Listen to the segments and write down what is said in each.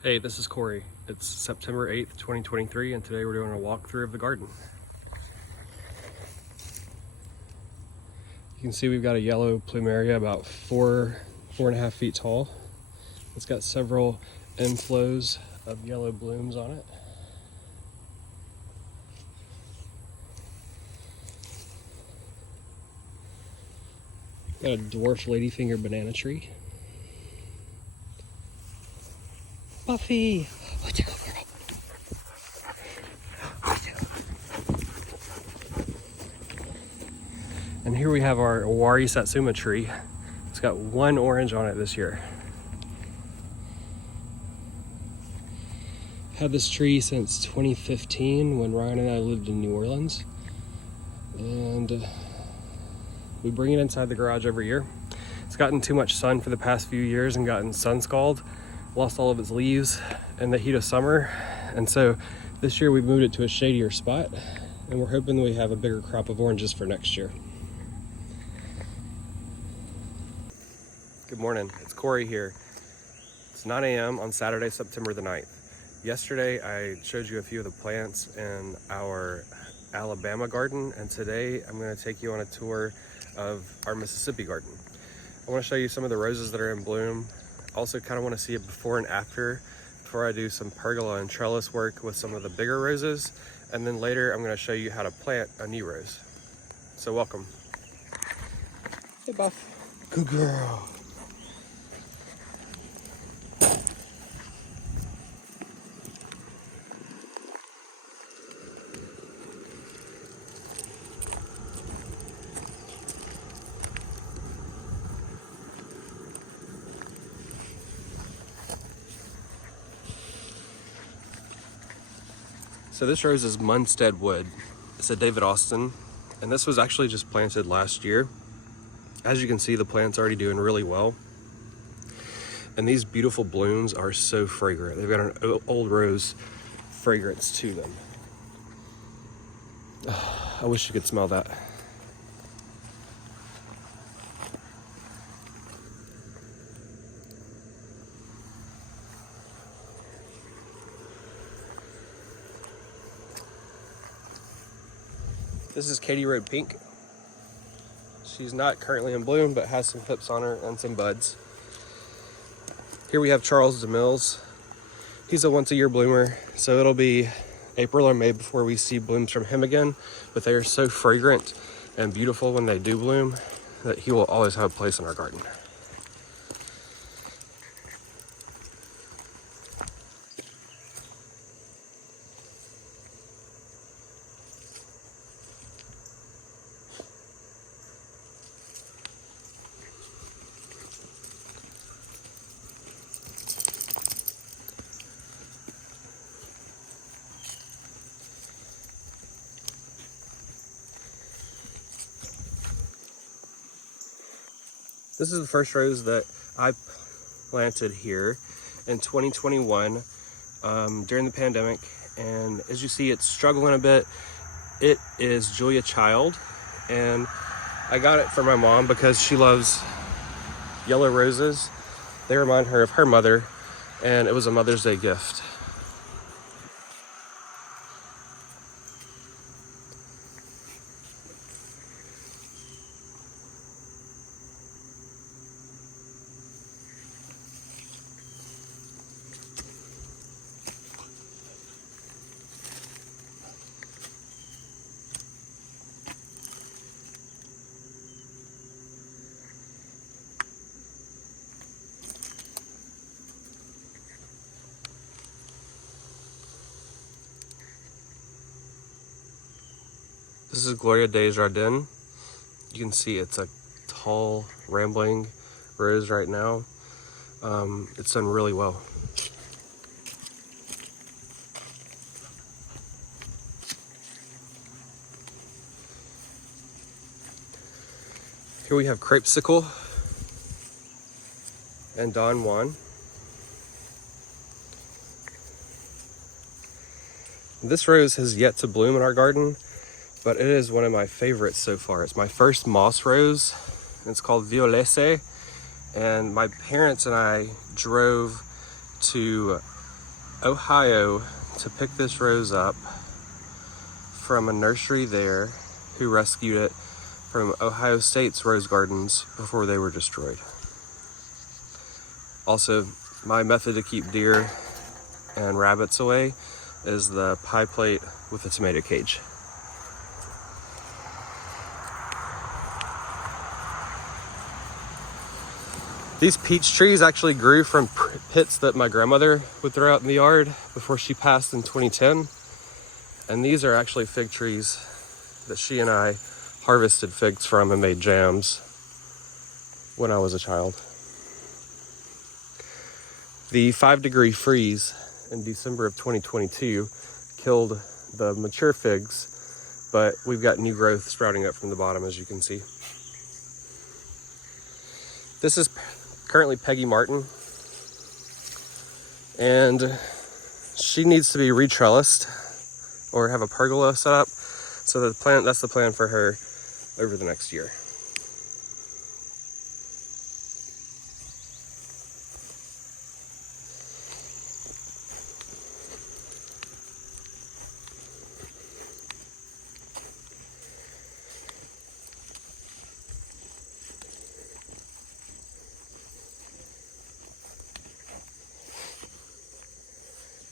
Hey, this is Cory. It's September 8th, 2023, and today we're doing a walkthrough of the garden. You can see we've got a yellow plumeria about 4.5 feet tall. It's got several inflows of yellow blooms on it. Got a dwarf ladyfinger banana tree. Buffy! Watch out for it. And here we have our Owari Satsuma tree. It's got one orange on it this year. Had this tree since 2015 when Ryan and I lived in New Orleans. And we bring it inside the garage every year. It's gotten too much sun for the past few years and gotten sun scald, lost all of its leaves in the heat of summer. And so this year we moved it to a shadier spot, and we're hoping we have a bigger crop of oranges for next year. Good morning, it's Cory here. It's 9 a.m. on Saturday, September the 9th. Yesterday I showed you a few of the plants in our Alabama garden, and today I'm going to take you on a tour of our Mississippi garden. I want to show you some of the roses that are in bloom. Also kind of want to see a before and after before I do some pergola and trellis work with some of the bigger roses, and then later I'm going to show you how to plant a new rose. So welcome. Hey Buff. Good girl. So this rose is Munstead Wood. It's a David Austin, and this was actually just planted last year. As you can see, the plant's already doing really well. And these beautiful blooms are so fragrant. They've got an old rose fragrance to them. I wish you could smell that. This is Katie Road Pink. She's not currently in bloom, but has some hips on her and some buds. Here we have Charles DeMills. He's a once-a-year bloomer, so it'll be April or May before we see blooms from him again, but they are so fragrant and beautiful when they do bloom that he will always have a place in our garden. This is the first rose that I planted here in 2021 during the pandemic, and as you see, it's struggling a bit. It is Julia Child, and I got it for my mom because she loves yellow roses. They remind her of her mother, and it was a Mother's Day gift. This is Gloria des Jardins. You can see it's a tall, rambling rose right now. It's done really well. Here we have Crepesicle and Don Juan. This rose has yet to bloom in our garden, but it is one of my favorites so far. It's my first moss rose. It's called Violese, and my parents and I drove to Ohio to pick this rose up from a nursery there who rescued it from Ohio State's rose gardens before they were destroyed. Also, my method to keep deer and rabbits away is the pie plate with a tomato cage. These peach trees actually grew from pits that my grandmother would throw out in the yard before she passed in 2010. And these are actually fig trees that she and I harvested figs from and made jams when I was a child. The 5-degree freeze in December of 2022 killed the mature figs, but we've got new growth sprouting up from the bottom, as you can see. This is currently Peggy Martin, and she needs to be retrellised or have a pergola set up. So that's the plan for her over the next year.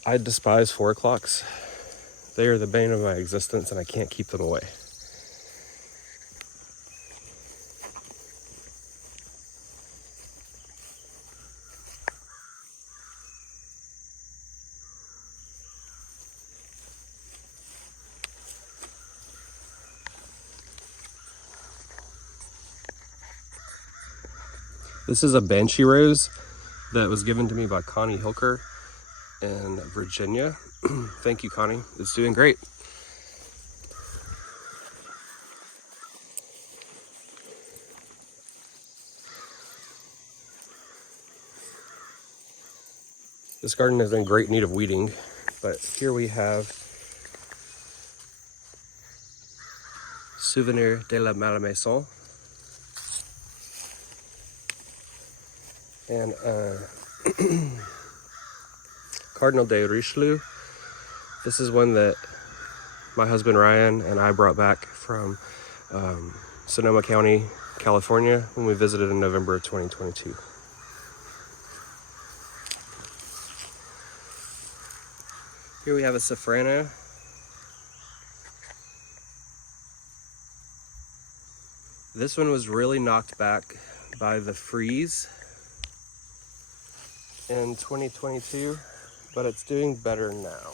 I despise 4 o'clocks. They are the bane of my existence, and I can't keep them away. This is a banshee rose that was given to me by Connie Hilker in Virginia. Thank you, Connie. It's doing great. This garden is in great need of weeding, but here we have Souvenir de la Malmaison and Cardinal de Richelieu. This is one that my husband Ryan and I brought back from Sonoma County, California, when we visited in November of 2022. Here we have a Safrano. This one was really knocked back by the freeze in 2022, but it's doing better now.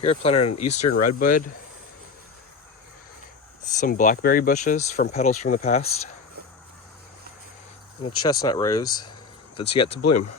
Here I planted an eastern redbud, some blackberry bushes from petals from the past, and a chestnut rose that's yet to bloom.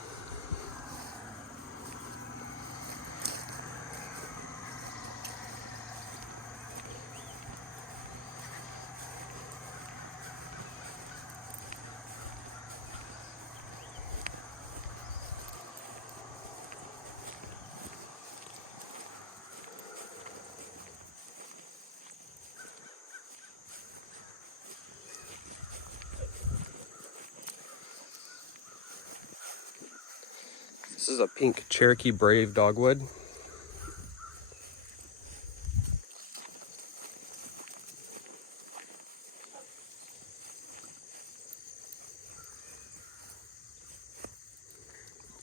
This is a pink Cherokee Brave dogwood.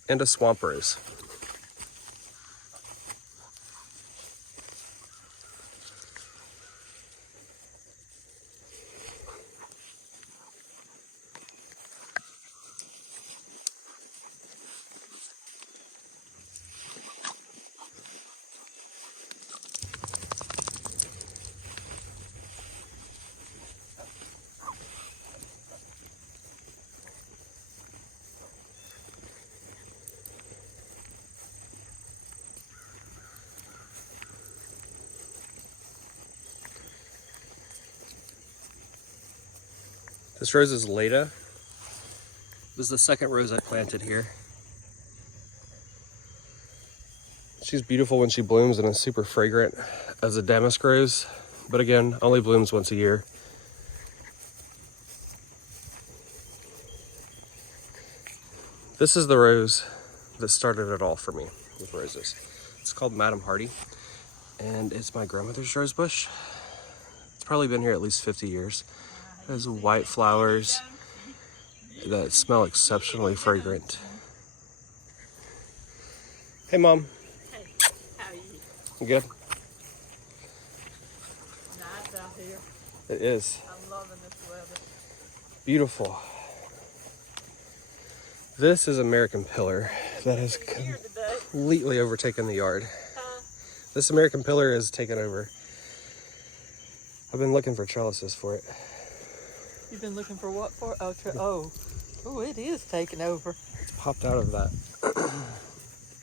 And a swamp rose. This rose is Leda. This is the second rose I planted here. She's beautiful when she blooms and is super fragrant as a damask rose, but again, only blooms once a year. This is the rose that started it all for me with roses. It's called Madam Hardy, and it's my grandmother's rose bush. It's probably been here at least 50 years. It has white flowers that smell exceptionally fragrant. Hey, Mom. Hey, how are you? You good? Nice out here. It is. I'm loving this weather. Beautiful. This is American Pillar that has Here today. completely overtaken the yard. This American Pillar has taken over. I've been looking for trellises for it. You've been looking for what for? Oh, it is taking over. It's popped out of that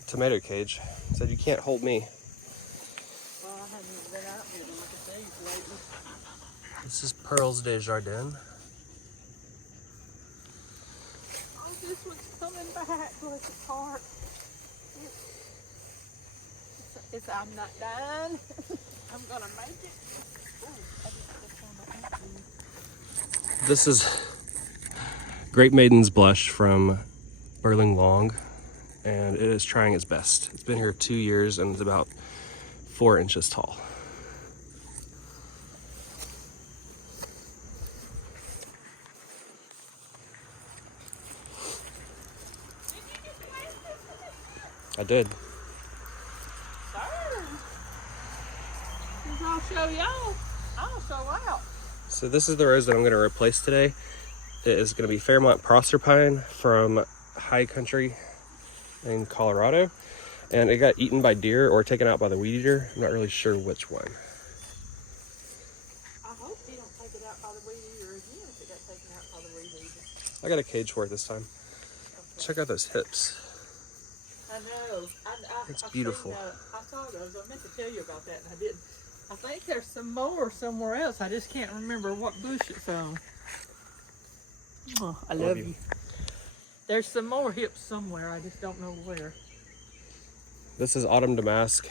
tomato cage. It said, "You can't hold me." Well, I haven't even been out here to look at these lately. This is Pearls des Jardins. Oh, this one's coming back. Bless its heart. I'm not done. I'm gonna make it. Ooh, I didn't touch on that one. This is Great Maiden's Blush from Burling Long, and it is trying its best. It's been here 2 years and it's about 4 inches tall. I did. I'll show y'all. I'll show out. So this is the rose that I'm going to replace today. It is going to be Fairmont Proserpine from High Country in Colorado. And it got eaten by deer or taken out by the weed eater. I'm not really sure which one. I hope he don't take it out by the weed eater again if it got taken out by the weed eater. I got a cage for it this time. Okay. Check out those hips. I know. It's beautiful. I saw those. I meant to tell you about that, and I didn't. I think there's some more somewhere else. I just can't remember what bush it's on. Oh, I love you. There's some more hips somewhere. I just don't know where. This is Autumn Damask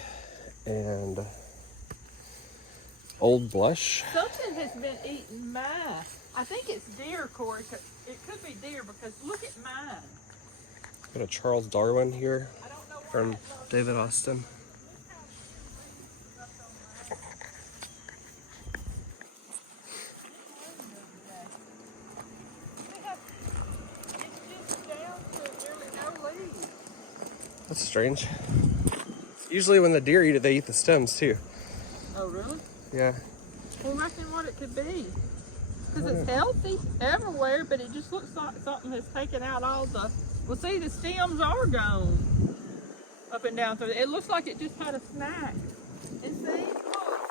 and Old Blush. Something has been eating mine. I think it's deer, Cory. It could be deer because look at mine. Got a Charles Darwin here I don't know from David Austin. That's strange. Usually when the deer eat it, they eat the stems too. Oh, really? Yeah. Well, reckon what it could be. Because it's healthy everywhere, but it just looks like something has taken out all the... Well, see, the stems are gone up and down through. It looks like it just had a snack. And see, look,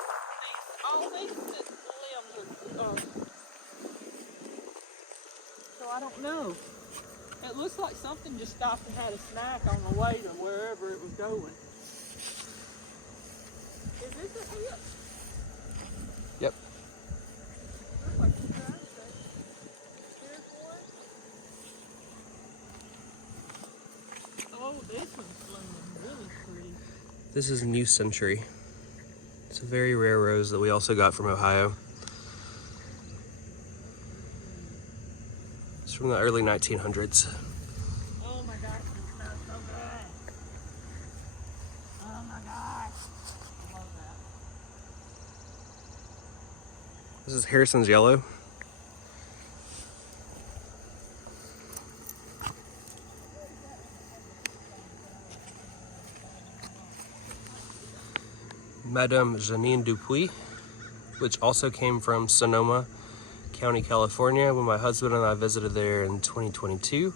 all these limbs are... So I don't know. It looks like something just stopped and had a snack on the way to wherever it was going. Is this a hip? Yep. Looks like it's trying to say. Here's one. Oh, this one's blooming really pretty. This is New Century. It's a very rare rose that we also got from Ohio. It's from the early 1900s. Oh my gosh, it smells so good. Oh my gosh. I love that. This is Harrison's Yellow. Madame Janine Dupuis, which also came from Sonoma County, California, when my husband and I visited there in 2022.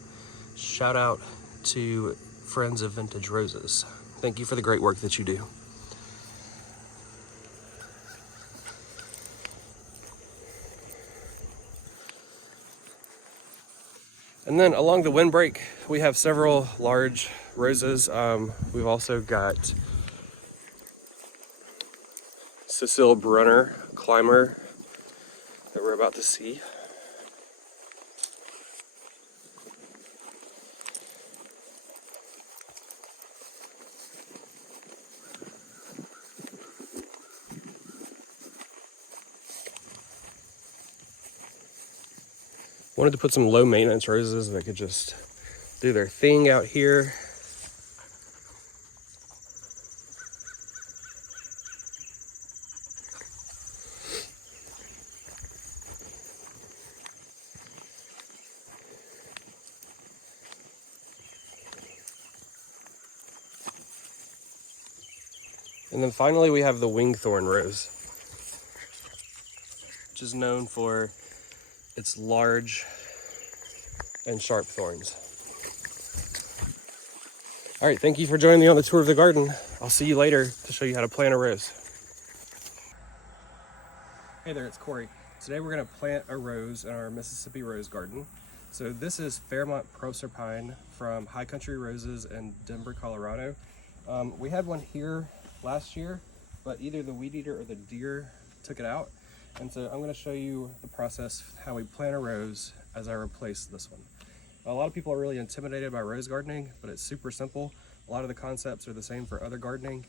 Shout out to Friends of Vintage Roses. Thank you for the great work that you do. And then along the windbreak, we have several large roses. We've also got Cecile Brunner Climber that we're about to see. Wanted to put some low maintenance roses that could just do their thing out here. And then finally we have the wingthorn rose, which is known for its large and sharp thorns. All right, thank you for joining me on the tour of the garden. I'll see you later to show you how to plant a rose. Hey there, it's Cory. Today we're gonna plant a rose in our Mississippi rose garden. So this is Fairmont Proserpine from High Country Roses in Denver, Colorado. We had one here last year, but either the weed eater or the deer took it out. And so I'm gonna show you the process, how we plant a rose as I replace this one. A lot of people are really intimidated by rose gardening, but it's super simple. A lot of the concepts are the same for other gardening.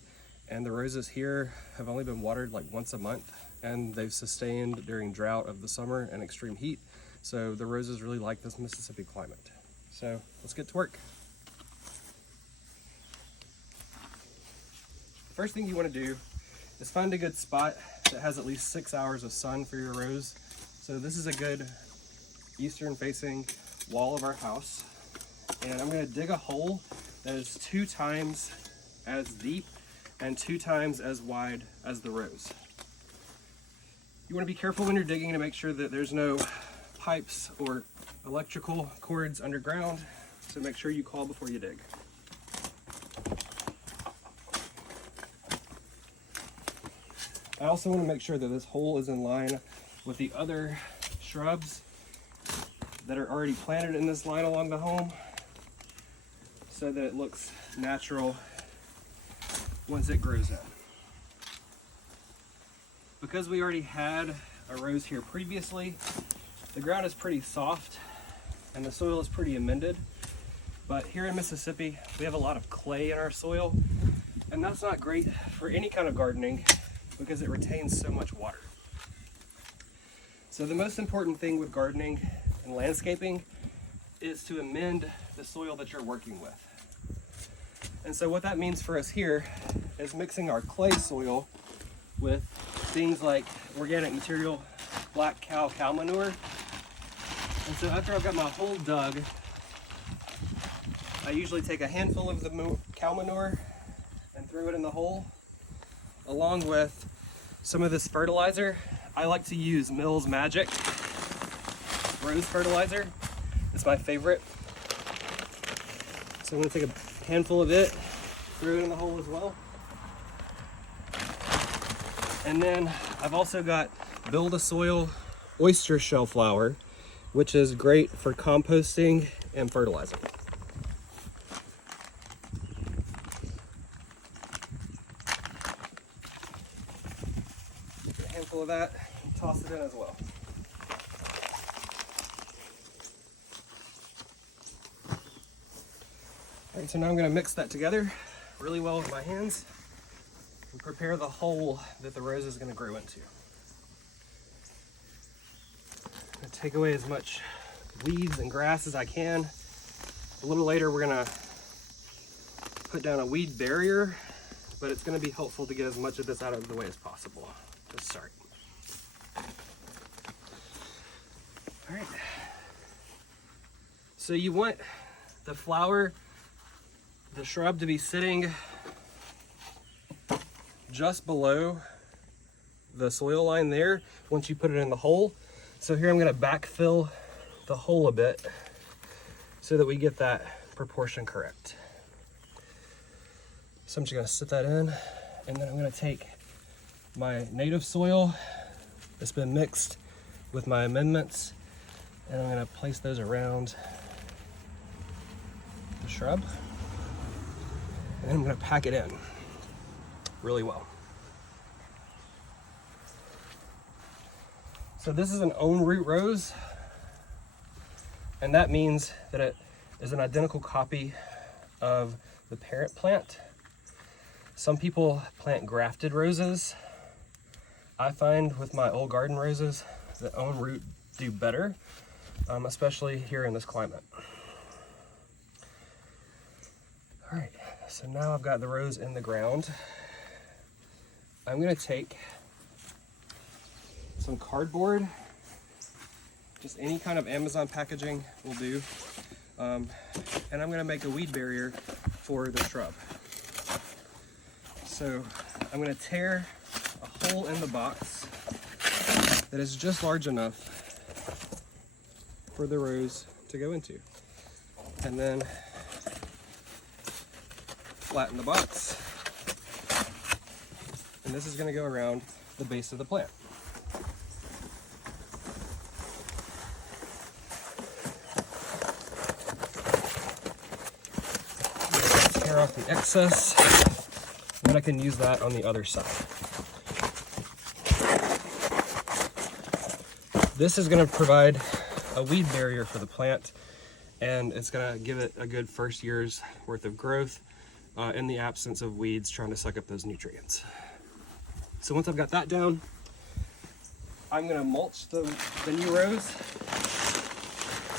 And the roses here have only been watered like once a month, and they've sustained during drought of the summer and extreme heat. So the roses really like this Mississippi climate. So let's get to work. First thing you want to do is find a good spot that has at least 6 hours of sun for your rose. So this is a good eastern facing wall of our house. And I'm going to dig a hole that is 2 times as deep and 2 times as wide as the rose. You want to be careful when you're digging to make sure that there's no pipes or electrical cords underground. So make sure you call before you dig. I also want to make sure that this hole is in line with the other shrubs that are already planted in this line along the home, so that it looks natural once it grows in. Because we already had a rose here previously, the ground is pretty soft and the soil is pretty amended. But here in Mississippi, we have a lot of clay in our soil, and that's not great for any kind of gardening because it retains so much water. So the most important thing with gardening and landscaping is to amend the soil that you're working with. And so what that means for us here is mixing our clay soil with things like organic material, black cow manure. And so after I've got my hole dug, I usually take a handful of the cow manure and throw it in the hole, along with some of this fertilizer. I like to use Mills Magic rose fertilizer. It's my favorite. So I'm gonna take a handful of it, throw it in the hole as well. And then I've also got Build a Soil oyster shell flour, which is great for composting and fertilizing. Get a handful of that and toss it in as well. All right, so now I'm going to mix that together really well with my hands and prepare the hole that the rose is going to grow into. I'm going to take away as much weeds and grass as I can. A little later we're going to put down a weed barrier, but it's going to be helpful to get as much of this out of the way as possible to start. All right. So you want the flower, the shrub, to be sitting just below the soil line there once you put it in the hole. So here I'm going to backfill the hole a bit so that we get that proportion correct. So I'm just going to sit that in, and then I'm going to take my native soil that's been mixed with my amendments, and I'm going to place those around the shrub. And I'm going to pack it in really well. So this is an own root rose, and that means that it is an identical copy of the parent plant. Some people plant grafted roses. I find with my old garden roses that own root do better. especially here in this climate. All right, so now I've got the rose in the ground. I'm gonna take some cardboard, just any kind of Amazon packaging will do, and I'm gonna make a weed barrier for the shrub. So I'm gonna tear a hole in the box that is just large enough for the rose to go into, and then flatten the box, and this is going to go around the base of the plant. Tear off the excess, and then I can use that on the other side. This is going to provide a weed barrier for the plant, and it's going to give it a good first year's worth of growth in the absence of weeds trying to suck up those nutrients. So once I've got that down, I'm going to mulch the new rose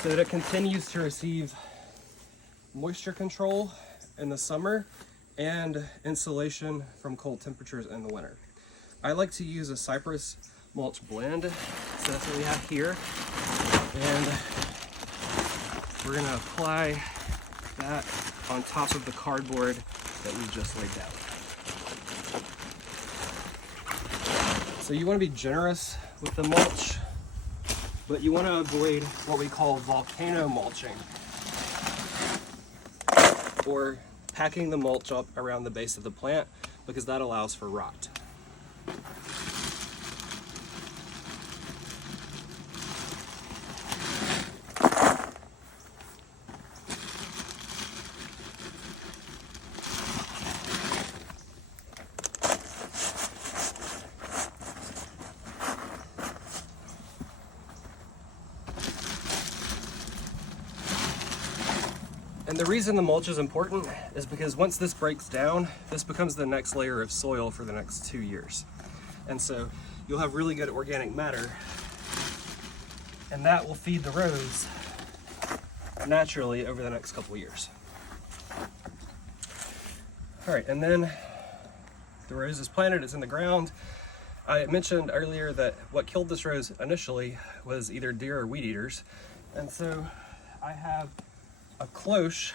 so that it continues to receive moisture control in the summer and insulation from cold temperatures in the winter. I like to use a cypress mulch blend, so that's what we have here, and we're going to apply that on top of the cardboard that we just laid down. So you want to be generous with the mulch, but you want to avoid what we call volcano mulching, or packing the mulch up around the base of the plant, because that allows for rot. And the reason the mulch is important is because once this breaks down, this becomes the next layer of soil for the next 2 years. And so you'll have really good organic matter, and that will feed the rose naturally over the next couple years. All right, and then the rose is planted, it's in the ground. I mentioned earlier that what killed this rose initially was either deer or weed eaters. And so I have a cloche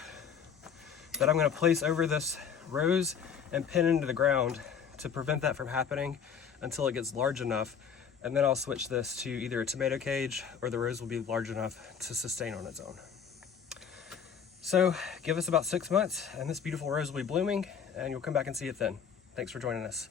that I'm going to place over this rose and pin into the ground to prevent that from happening until it gets large enough, and then I'll switch this to either a tomato cage or the rose will be large enough to sustain on its own. So give us about 6 months and this beautiful rose will be blooming, and you'll come back and see it then. Thanks for joining us.